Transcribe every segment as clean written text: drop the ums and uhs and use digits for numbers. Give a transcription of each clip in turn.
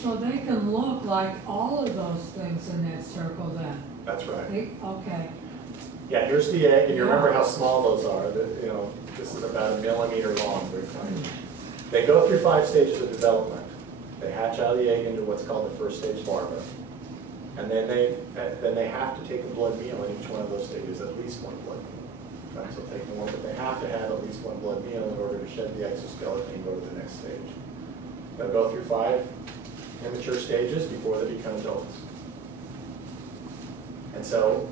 So they can look like all of those things in that circle then? That's right. Okay. Yeah, here's the egg, and you remember how small those are. You know, this is about 1 millimeter long. They're tiny. They go through 5 stages of development. They hatch out of the egg into what's called the first stage larva. And then they have to take a blood meal in each one of those stages, at least 1 blood meal. Right? So take one, but they have to have at least 1 blood meal in order to shed the exoskeleton and go to the next stage. They'll go through 5 immature stages before they become adults. And so,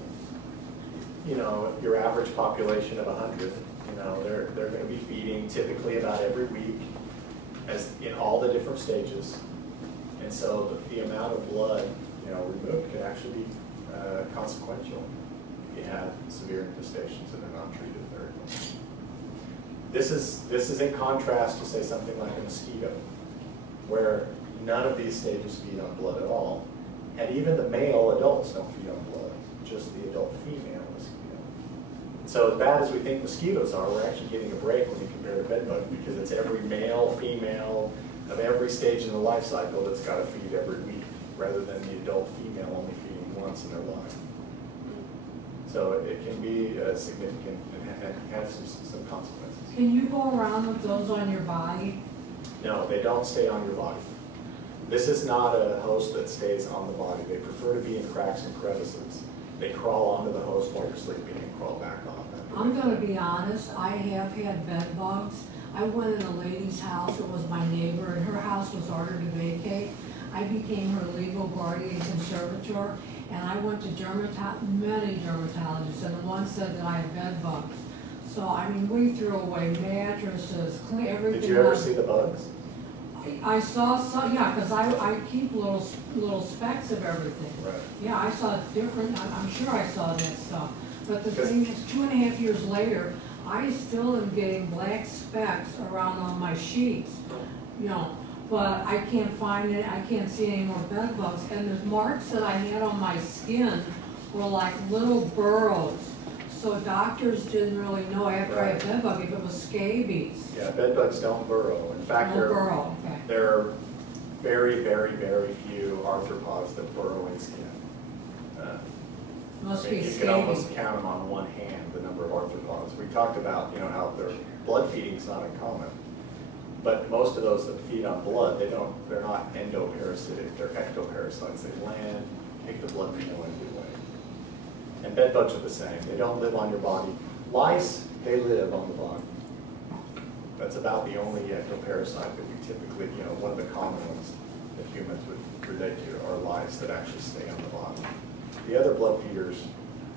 you know, your average population of 100, you know, they're going to be feeding typically about every week, as in all the different stages. And so the amount of blood, you know, removed can actually be consequential if you have severe infestations and they're not treated very well. This is in contrast to, say, something like a mosquito, where none of these stages feed on blood at all, and even the male adults don't feed on blood, just the adult female mosquito. So as bad as we think mosquitoes are, we're actually getting a break when you compare to bedbugs, because it's every male, female of every stage in the life cycle that's got to feed every week, rather than the adult female only feeding once in their life. So it can be significant and have some consequences. Can you go around with those on your body? No, they don't stay on your body. This is not a host that stays on the body. They prefer to be in cracks and crevices. They crawl onto the host while you're sleeping and crawl back off. I'm going to be honest, I have had bed bugs. I went in a lady's house, it was my neighbor, and her house was ordered to vacate. I became her legal guardian conservator, and I went to many dermatologists, and one said that I had bed bugs. So, I mean, we threw away mattresses, everything. Did you ever see the bugs? I saw some, yeah, because I keep little specks of everything. Right. Yeah, I saw different, I'm sure I saw that stuff. But the thing is, 2.5 years later, I still am getting black specks around on my sheets, you know, but I can't find it, I can't see any more bed bugs. And the marks that I had on my skin were like little burrows. So doctors didn't really know after I had bed bug if it was scabies. Yeah, bed bugs don't burrow. In fact, there are very, very, very few arthropods that burrow in skin. Must be you scabies. can almost count them on one hand, the number of arthropods. We talked about, you know, how their blood feeding is not uncommon, but most of those that feed on blood, they're not endoparasitic. They're ectoparasites. They land, take the blood meal, and get away. And bed bugs are the same. They don't live on your body. Lice, they live on the body. That's about the only ectoparasite that we typically, you know, one of the common ones that humans would relate to are lice that actually stay on the body. The other blood feeders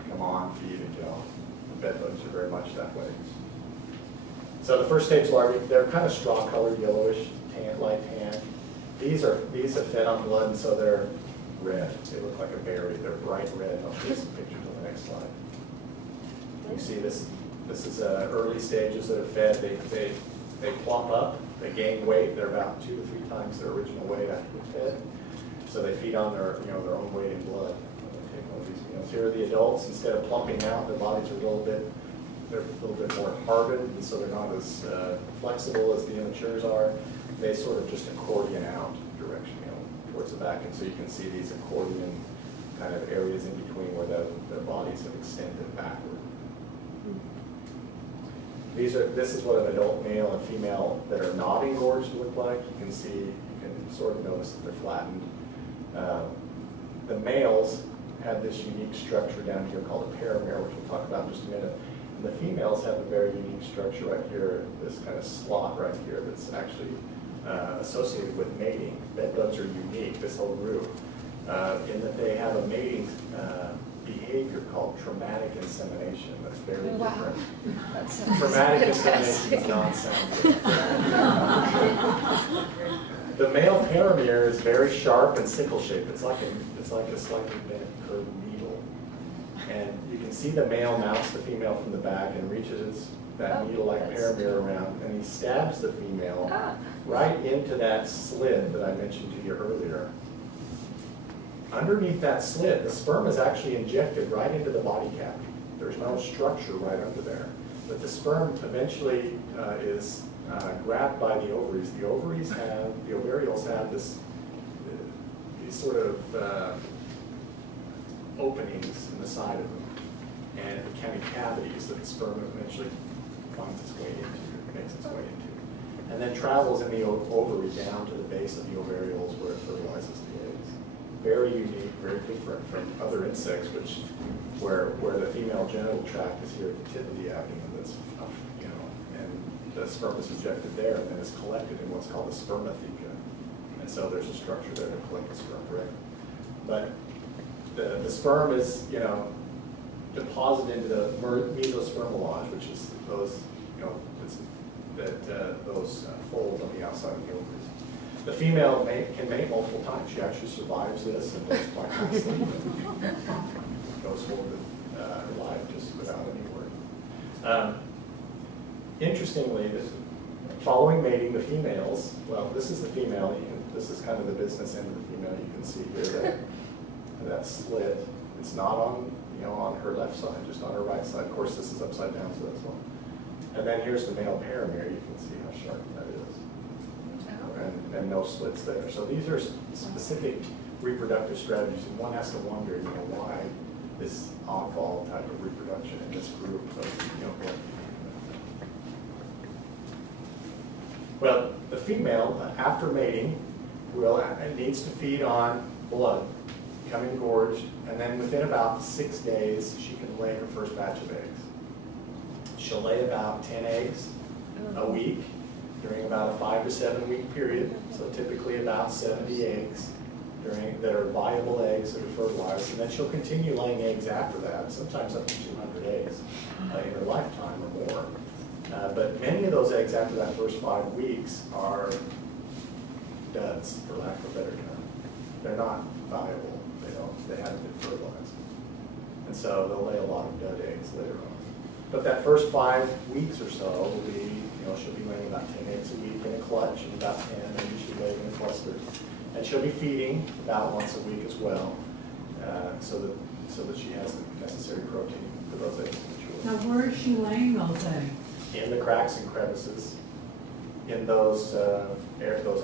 come on, feed, and go. The bed bugs are very much that way. So the first stage larvae, they're kind of straw-colored, yellowish, tan, light tan. These have fed on blood, and so they're red. They look like a berry. They're bright red. I'll show you some pictures on the next slide. You see this is early stages that are fed. They plump up. They gain weight. They're about 2 to 3 times their original weight after they're fed. So they feed on their own weight in blood. Take one of these meals. Here are the adults. Instead of plumping out, their bodies are a little bit more hardened, and so they're not as flexible as the immatures are. They sort of just accordion out direction, you know, towards the back, and so you can see these accordion kind of areas in between where their bodies have extended backward. This is what an adult male and female that are not engorged look like. You can sort of notice that they're flattened. The males have this unique structure down here called a paramere, which we'll talk about in just a minute. And the females have a very unique structure right here, this kind of slot right here that's actually associated with mating. Bed bugs are unique, this whole group, in that they have a mating behavior called traumatic insemination. That's very different. Traumatic insemination does not sound good. The male paramere is very sharp and sickle-shaped. It's like a slightly bent curved needle. And you can see the male mounts the female from the back and reaches that needle-like paramere around, and he stabs the female right into that slit that I mentioned to you earlier. Underneath that slit, the sperm is actually injected right into the body cavity. There's no structure right under there. But the sperm eventually is grabbed by the ovaries. The ovarioles have this sort of openings in the side of them, and it becoming cavities that the sperm eventually finds its way into, makes its way into, and then travels in the ovary down to the base of the ovarioles where it fertilizes the eggs. Very unique, very different from other insects, where the female genital tract is here at the tip of the abdomen, that's, and the sperm is ejected there and then is collected in what's called the spermatheca. And so there's a structure there to collect the sperm, correct? But the sperm is, deposited into the mesospermolage, which is those, those folds on the outside of the ovaries. The female can mate multiple times. She actually survives this and does quite nicely. Goes forward with her life just without any worry. Interestingly, following mating, the females, well, this is the female. This is kind of the business end of the female. You can see here that slit. It's not on her left side, just on her right side. Of course, this is upside down, so that's one. And then here's the male paramere. You can see how sharp that is. And no slits there. So these are specific reproductive strategies, and one has to wonder, why this oddball type of reproduction in this group of, Well, the female, after mating, needs to feed on blood, become engorged, and then within about 6 days, she can lay her first batch of eggs. She'll lay about 10 eggs a week during about a 5 to 7 week period, so typically about 70 eggs that are viable eggs that are fertilized, and then she'll continue laying eggs after that, sometimes up to 200 eggs in her lifetime or more. But many of those eggs after that first 5 weeks are duds, for lack of a better term. They're not viable. They haven't been fertilized. And so they'll lay a lot of dud eggs later on. But that first 5 weeks or so will be, she'll be laying about 10 eggs a week in a clutch, and about 10 are usually laid in a cluster. And she'll be feeding about once a week as well, so that she has the necessary protein for those eggs to mature. Now, where is she laying those eggs? In the cracks and crevices, in those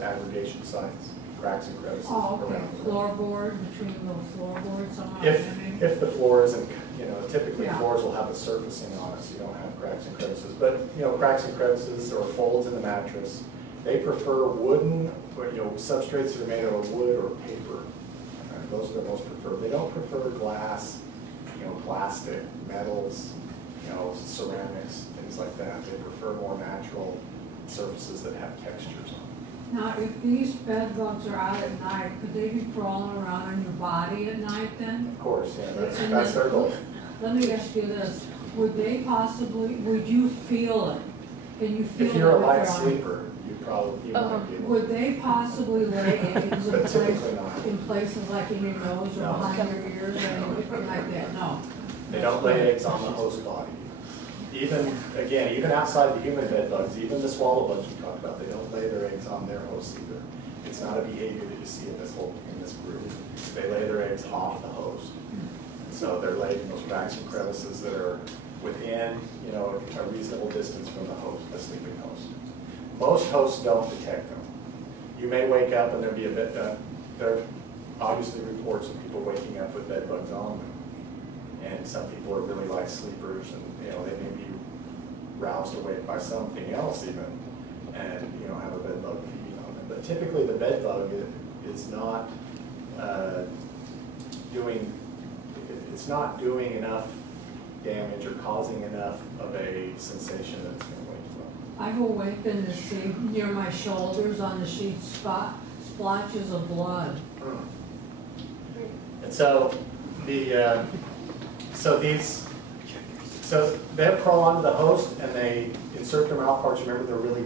aggregation sites, cracks and crevices around the floorboard, between the floorboards on If the floor isn't, typically Yeah. floors will have a surfacing on it, so you don't have cracks and crevices. But, cracks and crevices or folds in the mattress, they prefer wooden, substrates that are made out of wood or paper. Those are the most preferred. They don't prefer glass, plastic, metals, ceramics, things like that. They prefer more natural surfaces that have textures on them. Now, if these bed bugs are out at night, could they be crawling around on your body at night then? Of course, yeah, that's their goal. Let me ask you this. Would you feel it? Can you feel it? If you're a light sleeper, you might be able to. Would they possibly lay eggs But typically not. in places like in your nose or No. behind your ears or anything like that? No. They don't lay eggs on the host body. Even outside the human bed bugs, even the swallow bugs we talked about, they don't lay their eggs on their host either. It's not a behavior that you see in this group. They lay their eggs off the host. So they're laid in those cracks and crevices that are within, a reasonable distance from the host, the sleeping host. Most hosts don't detect them. You may wake up and there'll be there are obviously reports of people waking up with bed bugs on them. And some people are really light sleepers, and they may be roused awake by something else even, and have a bed bug feeding on them. But typically the bed bug is not doing enough damage or causing enough of a sensation that it's going to wake you up. I've awakened to see near my shoulders on the sheet splotches of blood. And so they'll crawl onto the host and they insert their mouth parts. Remember, they're really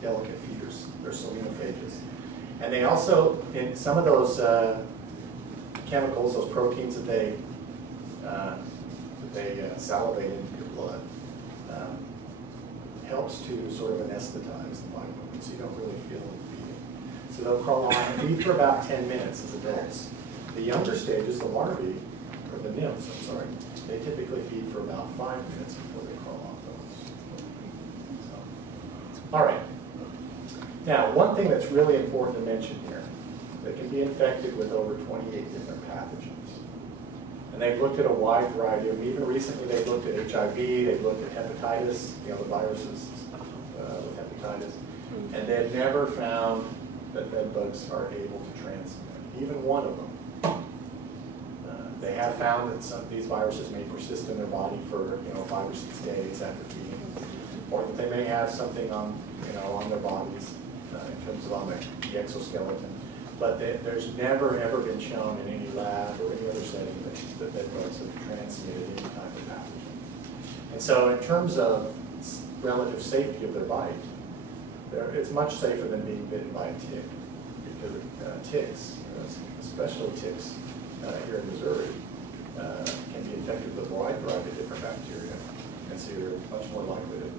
delicate feeders. They're solenophages. And they also, in some of those chemicals, those proteins that they salivate into your blood, helps to sort of anesthetize the body movement, so you don't really feel it feeding. So they'll crawl on and feed for about 10 minutes as adults. The younger stages, the larvae, or the nymphs, they typically feed for about 5 minutes before they crawl off those. So, all right. Now, one thing that's really important to mention here They can be infected with over 28 different pathogens. And they've looked at a wide variety of them. Even recently they've looked at HIV, they've looked at hepatitis, the viruses with hepatitis. And they've never found that bed bugs are able to transmit, even one of them. They have found that some of these viruses may persist in their body for 5 or 6 days after feeding, or that they may have something on on their bodies in terms of on the exoskeleton. But there's never ever been shown in any lab or any other setting that bed bugs have transmitted any type of pathogen. And so in terms of relative safety of their bite, it's much safer than being bitten by a tick, because ticks, especially ticks here in Missouri, can be infected with a wide variety of different bacteria, and so you're much more likely to,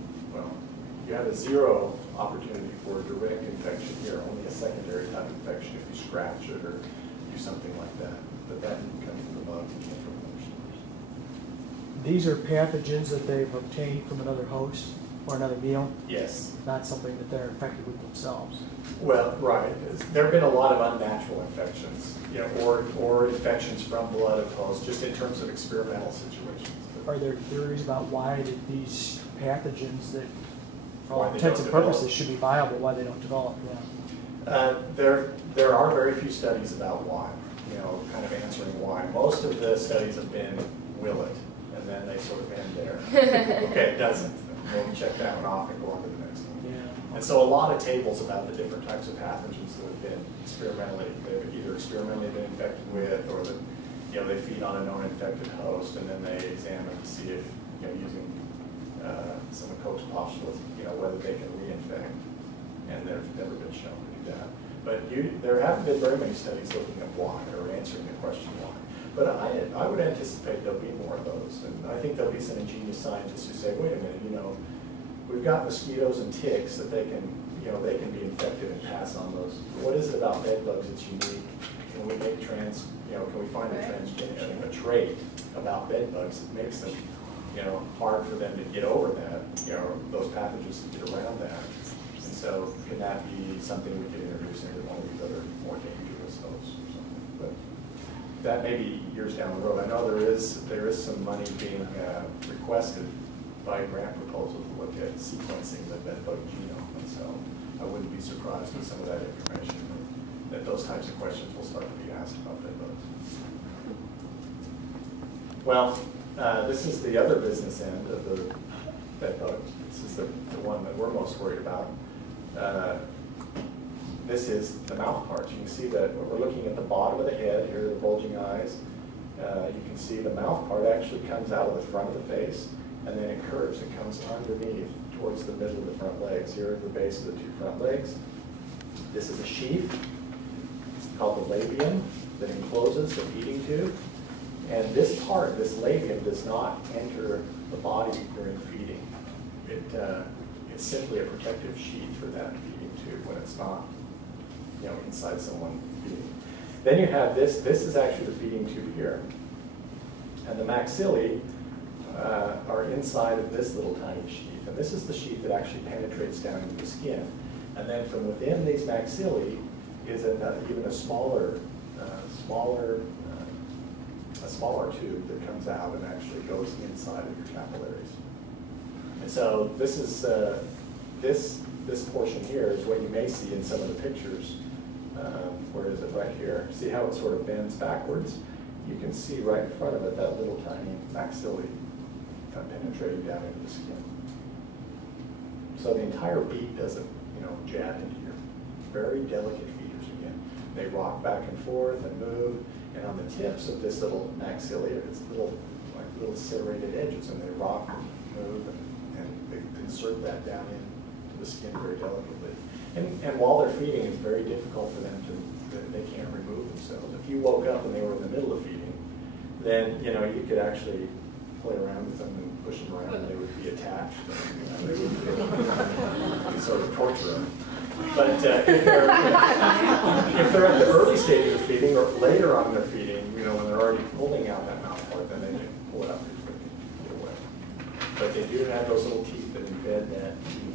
you have a zero opportunity for a direct infection here, only a secondary type infection if you scratch it or do something like that. But that didn't come from the bug, it came from other sources. These are pathogens that they've obtained from another host or another meal? Yes. Not something that they're infected with themselves? Well, right. There have been a lot of unnatural infections, or infections from blood of hosts, just in terms of experimental situations. Are there theories about why these pathogens that, for all Why they intents don't and purposes, develop? should be viable, why they don't develop? Yeah. There are very few studies about why, kind of answering why. Most of the studies have been, will it? And then they sort of end there. Okay, it doesn't. We'll check that one off and go on to the next one. Yeah. And so a lot of tables about the different types of pathogens that have been they've either experimentally been infected with, or that they feed on a known infected host, and then they examine to see if using some of Koch's postulates, whether they can reinfect. And there's never been shown to do that. But there haven't been very many studies looking at why or answering the question why. But I would anticipate there'll be more of those, and I think there'll be some ingenious scientists who say, wait a minute, we've got mosquitoes and ticks that they can be infected and pass on those. What is it about bed bugs that's unique? Can we make can we find a trait about bed bugs that makes them, hard for them to get over that, those pathogens to get around that? And so can that be something we could introduce into one of these other more dangerous hosts or something? But that may be years down the road. I know there is some money being requested by a grant proposal to look at sequencing the bed bug genome, and so I wouldn't be surprised with some of that information that those types of questions will start to be asked about bed bugs. Well, this is the other business end of the bed bug. This is the one that we're most worried about. This is the mouth parts. You can see that we're looking at the bottom of the head. Here are the bulging eyes. You can see the mouth part actually comes out of the front of the face, and then it curves. It comes underneath towards the middle of the front legs. Here at the base of the 2 front legs. This is a sheath called the labium that encloses the feeding tube. And this part, this labium, does not enter the body during feeding. It's simply a protective sheath for that feeding tube when it's not, inside someone feeding. Then you have this. This is actually the feeding tube here. And the maxillae are inside of this little tiny sheath. And this is the sheath that actually penetrates down into the skin. And then from within these maxillae is even a smaller tube that comes out and actually goes inside of your capillaries. And so this is this portion here is what you may see in some of the pictures. Where is it? Right here. See how it sort of bends backwards? You can see right in front of it that little tiny maxillae penetrating down into the skin. So the entire beak doesn't, jab into your very delicate feeders again. They rock back and forth and move, and on the tips of this little maxillae, it's little serrated edges, and they rock and move, and they insert that down into the skin very delicately. And while they're feeding, it's very difficult for them they can't remove themselves. If you woke up and they were in the middle of feeding, then you could actually play around with them and push them around, and they would be attached. And, they would be sort of torture them. But if they're at the early stage of feeding or later on in their feeding, when they're already pulling out that mouth part, then they can pull it out pretty quickly and get away. But they do have those little teeth that embed that feeding